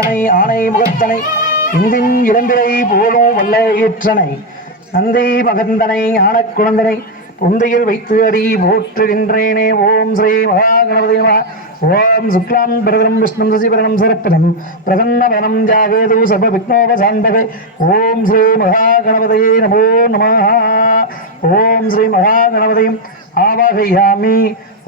முகத்தனை ஆனை முகத்தனை இந்தின் இளம்பிரை போலும் வல்ல ஈற்றனை நந்தி மகந்தனை ஞானக் குழந்தனை பொந்தையில் வைத்து அறி போற்றுகின்றேனே ஓம் ஸ்ரீ மகாகணபதி நம. ஓம் சுக்லாம் பிரதரம் விஷ்ணம் சசிபரணம் சரப்பதம் பிரசன்னவனம் ஜாகேது சர்வ விக்னோபசாந்தகை ஓம் ஸ்ரீ மகாகணபதையே நமோ நம. ஓம் ஸ்ரீ மகாகணபதியும் ஆவாகையாமி.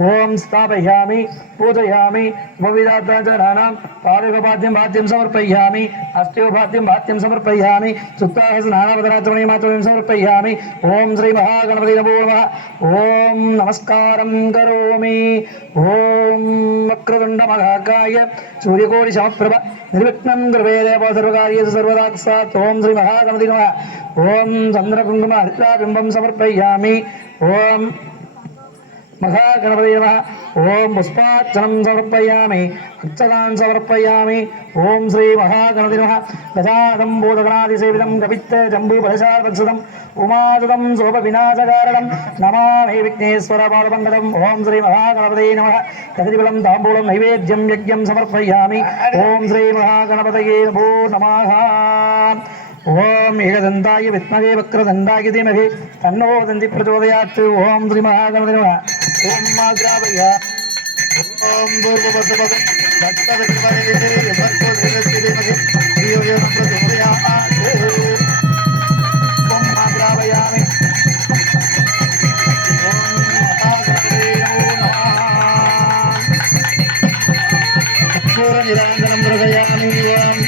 ஓம் ஸ்தாபயாமி பூஜயாமி உபவிதாத்தாச்சராணாம் பாதுகபாத்தியம் பாத்தியம் சமர்ப்பயாமி அஸ்தியோபாத்தியம் பாத்தியம் சமர்ப்பயாமி சுத்தாக ஸ்நானாவதராச்சமணி மாத்திரம் சமர்ப்பயாமி ஓம் ஸ்ரீ மகாகணபதி நமோ நம ஓம் நமஸ்காரம் கரோமி ஓம் வக்ரதுண்ட மகாகாய சூரியகோடி சமப்பிரப நிர்விக்னம் குருவே தேவோ சர்வகாரிய சர்வதா சாத் ஓம் ஸ்ரீ மகாகணபதி நம ஓம் சந்திரகுங்கும ஹரித்ராபிம்பம் மகாகணபதேவ. ஓம் புஷ்பார்ச்சனம் சமர்ப்பயாமி அர்ச்சதான் சமர்ப்பயாமி. ஓம் ஸ்ரீ மகாகணதிம கஜாதம் பூதகணாதிசேவிதம் கவித்த ஜம்பு பலசாரதம் உமாதுதம் சோப விநாசகாரணம் நமாமி விக்னேஸ்வர பாலபங்கதம் ஓம் ஸ்ரீ மகாகணபதே நம. கதிரிபலம் தாம்பூலம் நைவேத்தியம் யஜ்யம் சமர்ப்பயாமி. ஓம் ஸ்ரீ மகாகணபதயே நபோ நமாக ஓம் ஏகதந்தாய வித்மகே வக்ரதந்தாய தீமகே. தன்னோ தந்தி பிரச்சோதயாத்து. ஓம் ஸ்ரீ மகாகணபதி நம. ஓம் மாத்ராபய ஓம் பூர்வபசுபத பக்தவித்மகே யமர்கோ தேவஸ்ய ஓம் மாத்ராபயாமி ஓம் பிரதயாமி ஓம்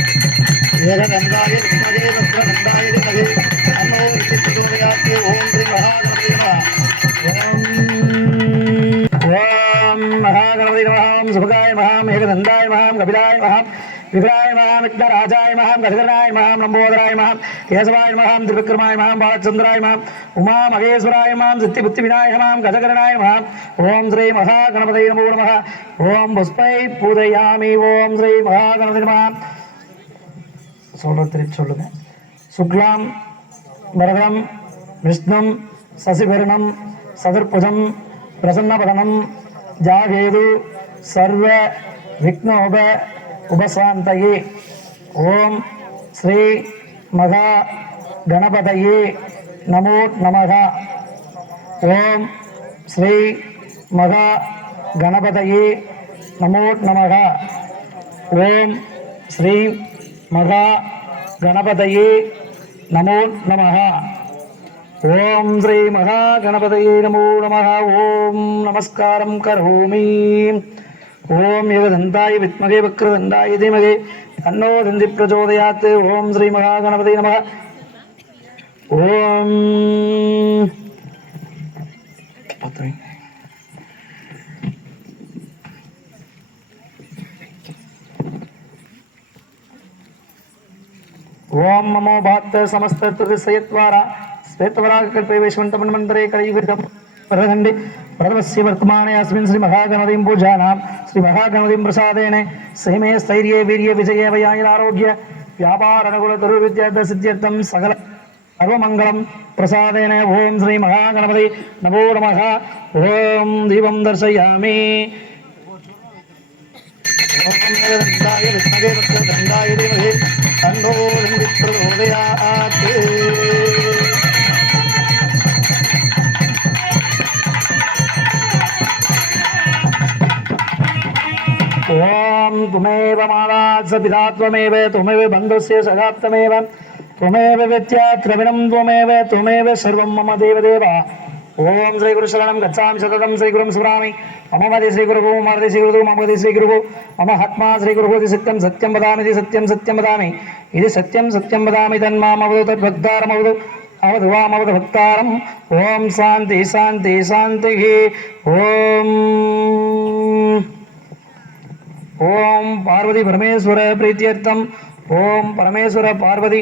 மகாம் விகடாய மகாம் விக்னராஜாய மகாம் கதகராய மகாம் நம்போதராய மகாம் கேசவாய மகாம் திருவிக்ரமாய மகாம் பாலச்சந்திராய மகாம் உமா மகேஸ்வராய மகாம் சித்தி புத்தி விநாயக மகாம் கஜகரணாய மகாம் ஓம் ஸ்ரீ மகா மகாகணபதி நமோ நம ஓம் புஷ்பை பூதையாமி ஓம் ஸ்ரீ மகாகணபதி நம சொல்ற திருப்பி சொல்லுங்க சுக்லாம் வரதம் விஷ்ணும் சசிபரணம் சதுர்புஜம் பிரசன்னபதனம் ஜாகேது சர்வ விக்னோப உபசாந்தயே ஓம் ஸ்ரீ மகா கணபதயே நமோ நமக ஓம் ஸ்ரீ மகா கணபதயே நமோ நமக ஓம் ஸ்ரீ மகா கணபதயே நமோ நமः ஓம் ஸ்ரீ மகா கணபதயே நமோ நமः ஓம் நமஸ்காரம் கரோமி ஓம் இவ தந்தாய் வித்மகே வக்ர தந்தாய் தீமகே. தன்னோ தந்தி பிரச்சோதயாத். ஓம் ஸ்ரீ மகாகணபதி நம ஓம். ஓம் நமோ பாத்த சமஸ்திரு சயத்வாரா ஸ்வேத்தவராக கற்பை வைஷ்வந்த மன்மந்தரே கலைவிருதம் வரதண்டி प्रथमस्य वर्तमाने अस्मिन् श्रीमहागणपतिं पूजानां श्रीमहागणपतिं प्रसादेन सेमे स्थैर्ये वीर्ये विजये वयायिरारोग्य व्यापारनुकुलतरुविद्यार्थसिद्ध्यर्थं सकल सर्वमङ्गलं प्रसादेन ॐ श्रीमहागणपति नमो नमः ॐ दीपं दर्शयामि ण्डाय विद्महे तत्र दण्डाय देवहे दण्डो लिङ्गिप्रचोदयात् తుమేవ మాదాస పితా త్వమేవ త్వమేవ బంధుస్య సఖా త్వమేవ త్వమేవ విద్యాత్రవిణం త్వమేవ త్వమేవ సర్వం మమ దేవదేవ. ఓం శ్రీ గురు శరణం గచ్చామి సతతం శ్రీ గురుం స్మరామి మమ శ్రీ గురువు మమది శ్రీ గురువు మమది శ్రీ గురువు మమ హత్మా శ్రీ గురువు సత్యం సత్యం వదామి సత్యం సత్యం వదామి. ఇది సత్యం సత్యం వదామి తన్మామవదు తద్భక్తారమవదు అవదు వామవదు భక్తారం ఓం శాంతి శాంతి శాంతి. ఓం. பார்வதி பரமேஸ்வர பிரீத்தியர்த்தம். ஓம் பரமேஸ்வர பார்வதி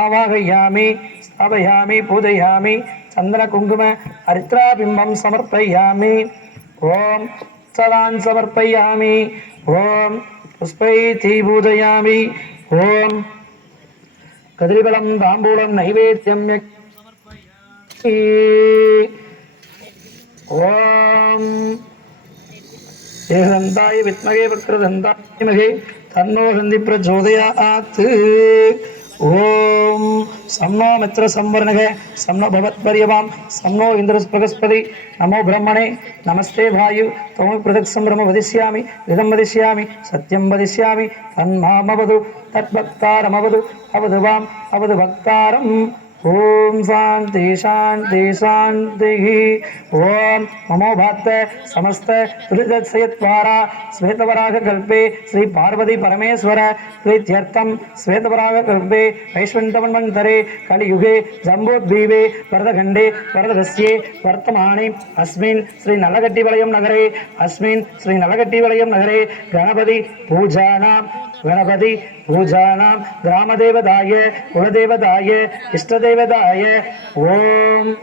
ஆவாகயாமி ஸ்தாபயாமி பூஜையாமி சந்தன குங்கும ஹரித்ராபிம்பம் சமர்ப்பயாமி. ஓம் சதான் சமர்ப்பயாமி. ஓம் புஷ்பை தீ பூஜையாமி. ஓம் கதிரிபலம் தாம்பூலம் நைவேத்தியம் ஓம் தேகதந்தாய வித்மகே வக்ரதந்தாயமகே தன்னோ சந்தி பிரச்சோதயாத் ஓம் சம்னோ மித்ர சம்வர்ணக சம்னோ பவத்வரியவாம் சம்னோ இந்திர பிரகஸ்பதி நமோ பிரம்மணே நமஸ்தே வாயு தொம பிரதக் சம்பிரம வதிஷ்யாமி விதம் வதிஷ்யாமி சத்தியம் வதிஷ்யாமி தன்மாமவது தத்பக்தாரமவது அவது வாம் அவது பக்தாரம் ஓம் சாந்தி சாந்தி சாந்தி. ஓம் மமோ பாத்த சமஸ்த திருதத்சயத்வாரா ஸ்வேதவராக கல்பே ஸ்ரீ பார்வதி பரமேஸ்வர. பிரீத்தியர்த்தம் ஸ்வேதவராக கல்பே வைஷ்வந்தமன்வந்தரே கலியுகே ஜம்போத்வீபே வரதகண்டே வரதரஸ்யே வர்த்தமானே. அஸ்மின் ஸ்ரீ நலகட்டிவளையம் நகரே. அஸ்மின் ஸ்ரீ நலகட்டிவளையம் நகரே. கணபதி பூஜானாம். गणपति पूजानां ग्रामदेवताय कुलदेवताय इष्टदेवताय ॐ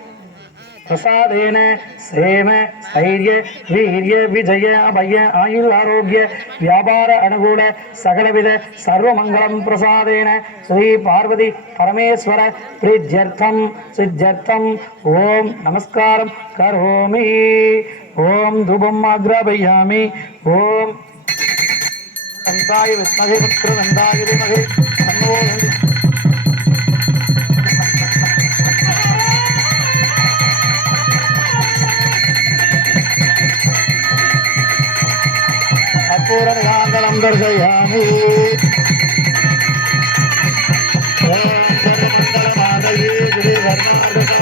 प्रसादेन सेम स्थैर्य वीर्य विजय अभय आयुर् आरोग्य व्यापार अनुकूल सकलविध सर्वमङ्गलं प्रसादेन श्री पार्वती परमेश्वर प्रीत्यर्थं सिद्ध्यर्थम् ॐ नमस्कारं करोमि ॐ धूपम् आग्रापयामि கந்தாய விஸ்மகை பத்திர கந்தாய விமகை தன்னோ பூரணகாந்தனம் தர்சயாமி மங்களமாதையே ஸ்ரீ கர்நாடகா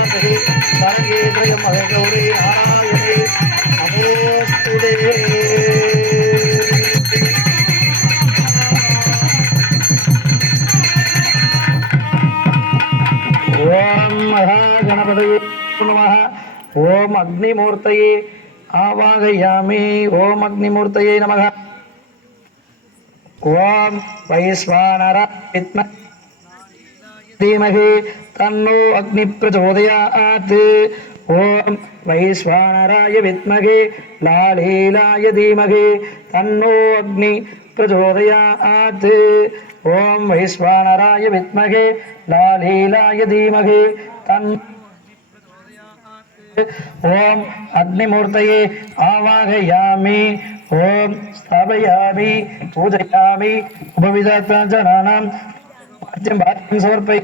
ओम अग्निमूर्त ॐ ओम अग्निमूर्त नम अग्निमूर्तये नमः। ॐ वैश्वानर विद्महे धीमहि तन्नो अग्निप्रचोदयात्। ॐ वैश्वानराय विद्महे, लालीलाय धीमहि तन्नो अग्नि प्रचोदयात् ओम वैश्वानराय विद्महे, लालीलाय धीमहि तन् ஓம் அக்னிமூர்த்தையே ஆவாகயாமி ஓம் ஸ்தாபயாமி பூஜயாமி உபவிதாத்தாஞ்சனானாம் பாத்தியம் பாத்தியம் சமர்ப்பை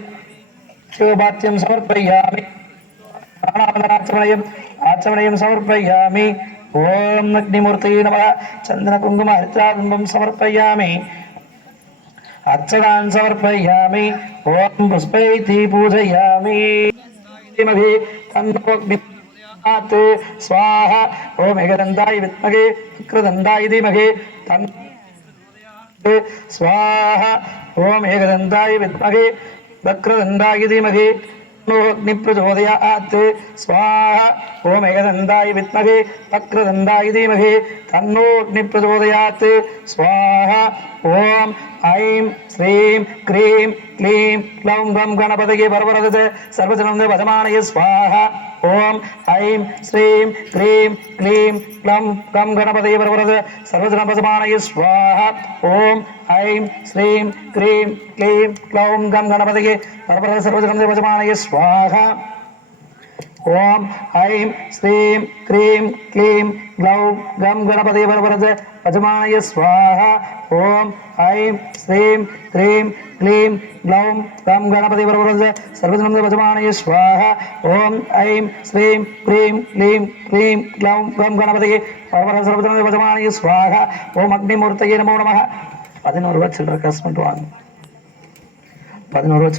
சிவபாத்தியம் சமர்ப்பயாமி ராமாவதாச்சமயம் ஆச்சமயம் சமர்ப்பயாமி ஓம் அக்னிமூர்த்தையே நம சந்தன குங்கும ஹரித்ராகும்பம் சமர்ப்பயாமி அர்ச்சனான் சமர்ப்பயாமி ஓம் புஷ்பைத்தி பூஜயாமி தன்னோக்னி சாத் ஸ்வாஹ ஓம் ஏகதந்தாய் வித்மகே. சுக்ரதந்தாய் தீமகே. தன் ஸ்வாஹ ஓம் ஏகதந்தாய் வித்மகே. வக்ரதந்தாய் தீமகே. அக்னோக்னிப்பிரச்சோதயாத் ஸ்வாஹ ஓம் ஏகதந்தாய வித்மகே. பக்ரதந்தாய தீமகே. தன்னோக்னிப்பிரச்சோதயாத் ஸ்வாஹ ஓம். ஐம். ஸ்ரீம். க்ரீம். க்ளீம். க்ளௌம். கம் கணபதகே பரவரதத் சர்வஜனந்தே வதமானய ஸ்வாஹ ஓம். ஐம். ஸ்ரீம். க்ரீம். க்ளீம். க்ளம். கம் கணபதகே பரவரதத் சர்வஜன வதமானய ஸ்வாஹ ஓம். ఐం శ్రీం క్రీం క్లీం క్లౌం గం గణపతికి పరపర సర్వజగణదేవజమానయ స్వాహ ఓం ఐం శ్రీం క్రీం క్లీం గ్లౌం గం గణపతి పరపరజ పజమానయ స్వాహ ఓం ఐం శ్రీం క్రీం క్లీం గ్లౌం గం గణపతి పరపరజ సర్వజనం పజమానయ స్వాహ ఓం ఐం శ్రీం క్రీం క్లీం క్లీం గ్లౌం గం గణపతి పరపర సర్వజనం పజమానయ స్వాహ ఓం అగ్నిమూర్తయే నమో నమ பதினோரு ரூபா சில்லற காசு மட்டும் வாங்க. பதினோரு ரூபா